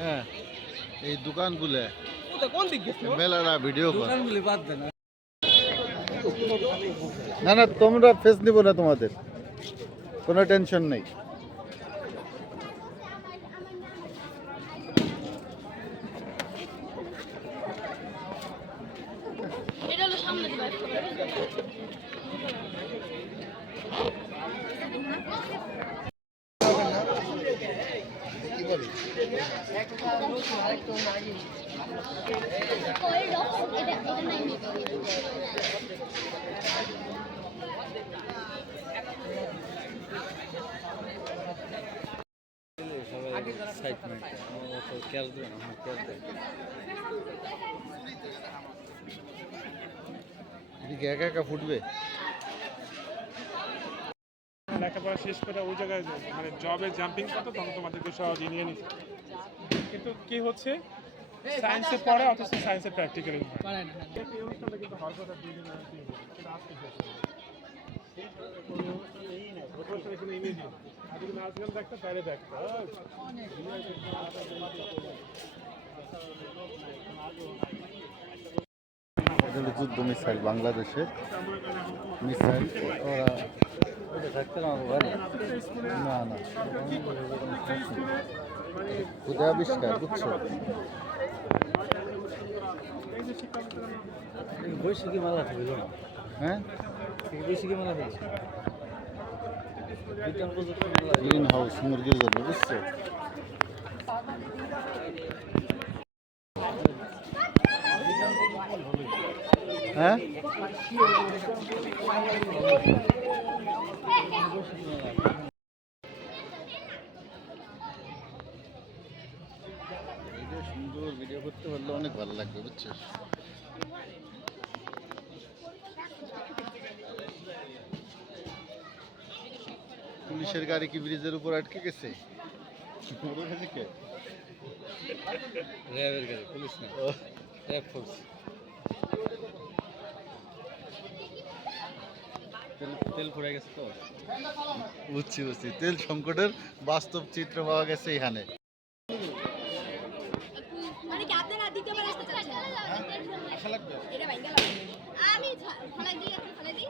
হ্যাঁ এই দোকানগুলো কোন দিক গেছে মেলারা ভিডিও কর দোকানগুলি বাদ দেন না না তোমরা ফেস নিব না তোমাদের কোনো টেনশন নেই এটা হলো সামনে দিবা এদিকে একা একা ফুটবে লেখাপড়া শেষ করে ওই জায়গায় মানে জবে জাম্পিং করতো তখন তোমাদেরকে সহজে নিয়ে নিত কিন্তু কি হচ্ছে সায়েন্সে পড়ে অথচ সায়েন্সের প্র্যাকটিক্যাল এই অনুষ্ঠানটা কিন্তু হওয়ার কথা 2 দিন আগে সেটা আজকে শেষ নাচ গান দেখতো তাইলে দেখতো এটা হলো যুদ্ধ মিসাইল বাংলাদেশের মিসাইল ওরা না না খুদে আবিষ্কার বুঝছো বৈশাখী মেলা থাকবে হ্যাঁ বৈশাখী মেলা থাকবে বিজ্ঞান প্রযুক্তি মেলা গ্রিন হাউস মুরগির জন্য বুঝছো হ্যাঁ সুন্দর ভিডিও করতে পারলে অনেক ভালো লাগবে বুঝছো পুলিশের গাড়ি কি ব্রিজের উপর আটকে গেছে র্যাবের গাড়ি পুলিশ না র্যাব ফোর্স তেল পড়ে গেছে তো বুঝছি বুঝছি তেল সংকটের বাস্তব চিত্র পাওয়া গেছে এখানে মানে কি আপনারা দিতে পারে আসতে চাচ্ছেন আশা লাগবে এটা ভাঙ্গা লাগবে আমি ফলাই দিই আপনি ফলাই দিই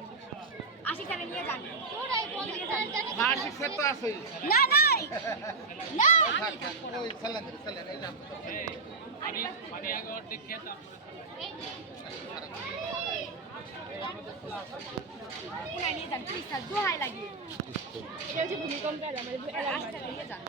80 টাকা নিয়ে যান তোরাই বল নিয়ে যান 80 সেট তো আছে না নাই না ওই চালান চালান এই নাম পানি আগে অর্ধেক খেতাম পুরা নিয়ে যান প্লিজ স্যার দোহাই লাগে এটা হচ্ছে ভূমিকম্প আর আমাদের 80 টাকা নিয়ে যান